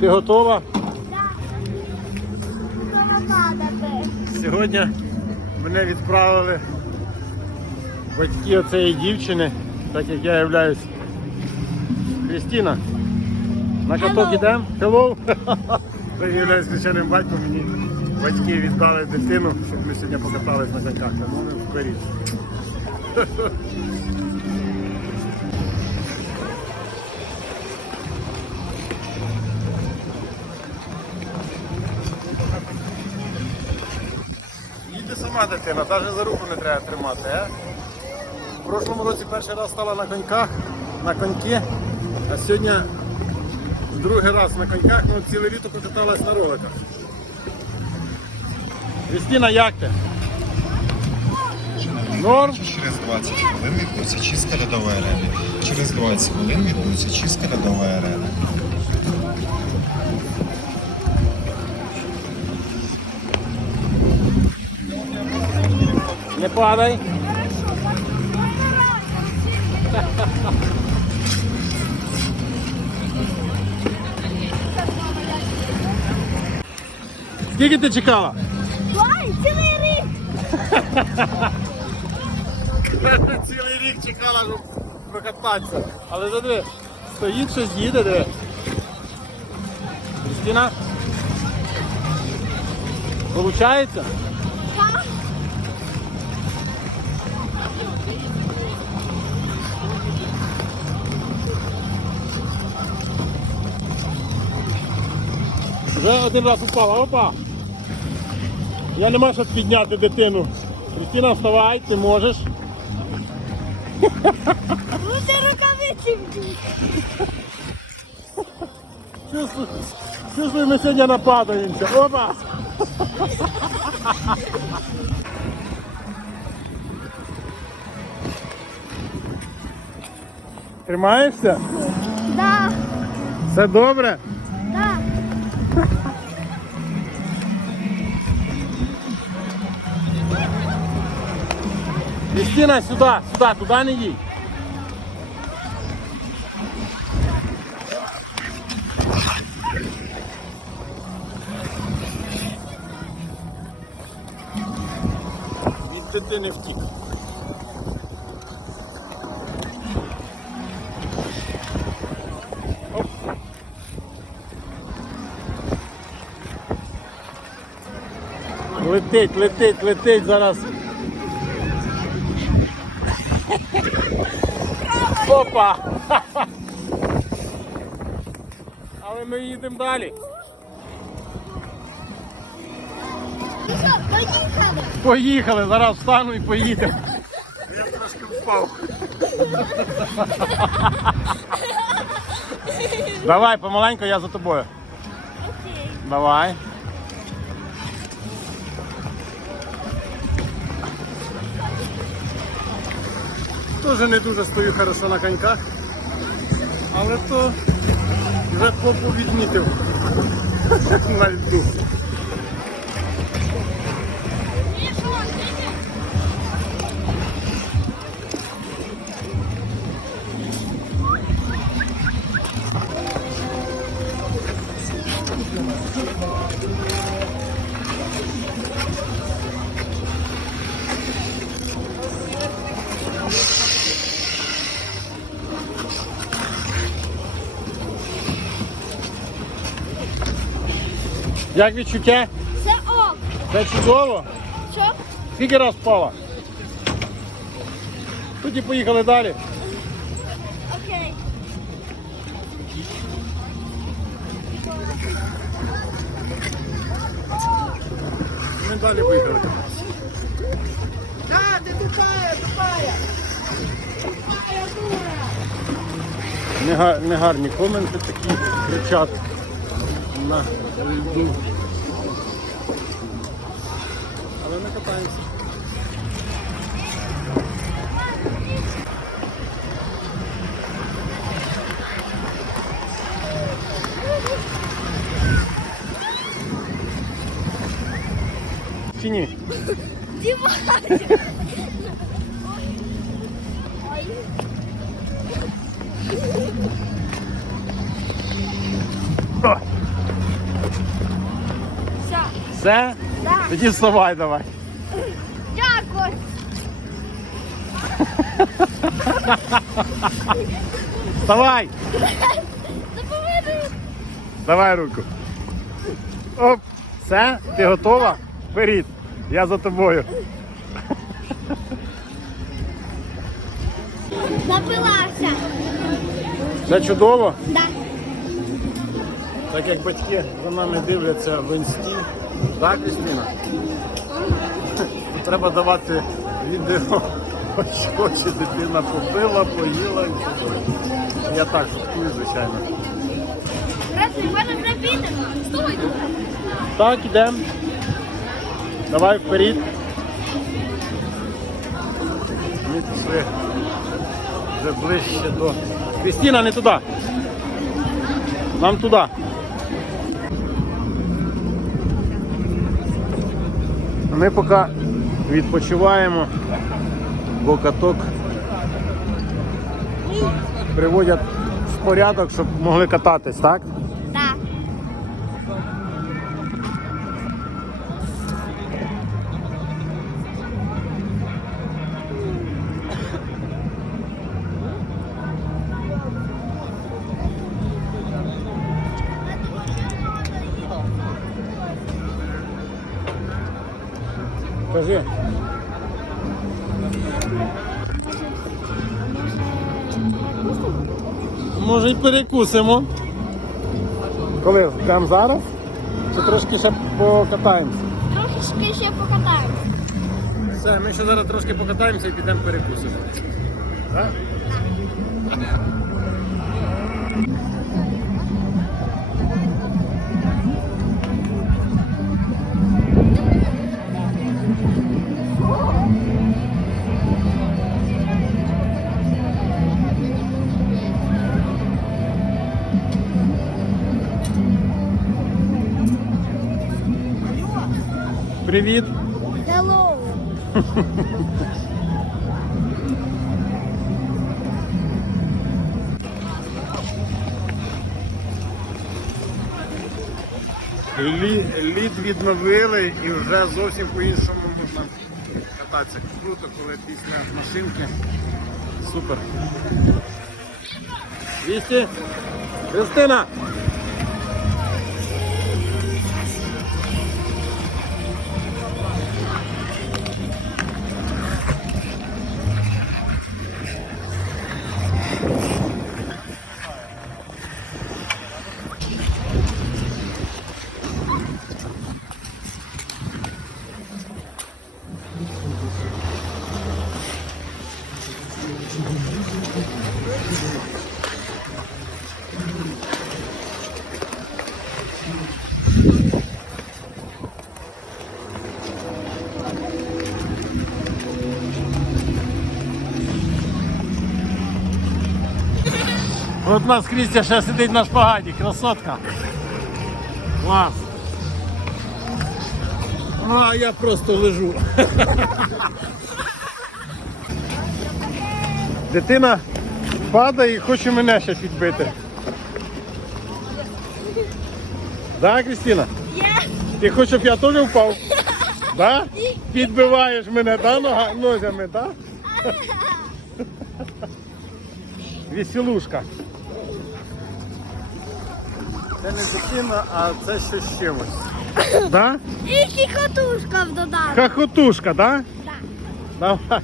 Ти готова? Сьогодні мене відправили батьки оцеї дівчини, так як я являюсь Христіна. На каток ідемо? Hello! Я являюсь звичайним батьком, мені батьки віддали дитину, щоб ми сьогодні покатались на коньках. Ну, ми вперед. сама дитина, навіть за руку не треба тримати, а? В прошлому році перший раз стала на коньках, на коньки, а сьогодні другий раз на коньках, ну ціле літо покаталась на роликах. Крістіна, як ти? Норм? Через 20 хвилин відбудеться чистка льодової арени. Через 20 хвилин відбудеться чистка льодової арени. Не падай. Скільки ти чекала? Ой, цілий рік. Цілий рік чекала, щоб прокататися. Але задиви, стоїть щось їде, диви. Кристина? Получається? Вже один раз упала. Опа! Я не можу підняти дитину. Кристина, вставай, ти можеш. Лучше рукавиці вдіть. Чувствую, чувствую, ми сьогодні нападаємося. Опа! Тримаєшся? Да. Все добре? Кристина, сюди, сюди, туди не їдь. Від дитини втік. Летить, летить, летить зараз. Опа! Але ми їдемо далі. Ну що, поїхали? Поїхали, зараз встану і поїдемо. Я трошки впав. Давай, помаленьку, я за тобою. Окей. Давай. Тоже не дуже стою хорошо на коньках, але то вже попу відмітив на льду. Як відчуття? Це ок. Це чудово. Що? Скільки раз впала? Тоді поїхали далі. Окей. Ми далі поїхали. Да, ты тупая, тупая. Тупая дура. Нега- Негарні коменти такі кричать на льду. Катаємося. Чи ні? Дівай. Все? Тоді вставай давай. Дякую. Вставай! Давай руку. Оп! Все? Ти готова? Вперед. Я за тобою. Напилася. Все чудово. Да. Так як батьки за нами дивляться в інсті. Так, Крістіна? Треба давати відео, хоче дитина попила, поїла і все. Я так шуткую, звичайно. Підемо. Стой. Так, ідемо. Давай вперед. Ми пішли вже ближче до. Крістіна, не туди. Нам туди. Ми поки відпочиваємо, бо каток приводять в порядок, щоб могли кататись, так? Кажи. Може і перекусимо. Коли? Прямо зараз? Чи трошки ще покатаємося? Трошечки ще покатаємося. Все, ми ще зараз трошки покатаємося і підемо перекусимо. Так? Привіт! Hello. Лі, лід відновили і вже зовсім по-іншому можна кататися. Круто, коли після машинки. Супер. 200. Христина! От у нас Крістя ще сидить на шпагаті, красотка. Клас. А я просто лежу. Дитина падає і хоче мене ще підбити. Да, Крістіна? Ти хочеш, щоб я теж впав? Да? Підбиваєш мене, да, нога, нозями, да? Веселушка. Це не дитина, а це ще з ось. Да? І кікотушка в додатку. Хохотушка, да? Да. Давай.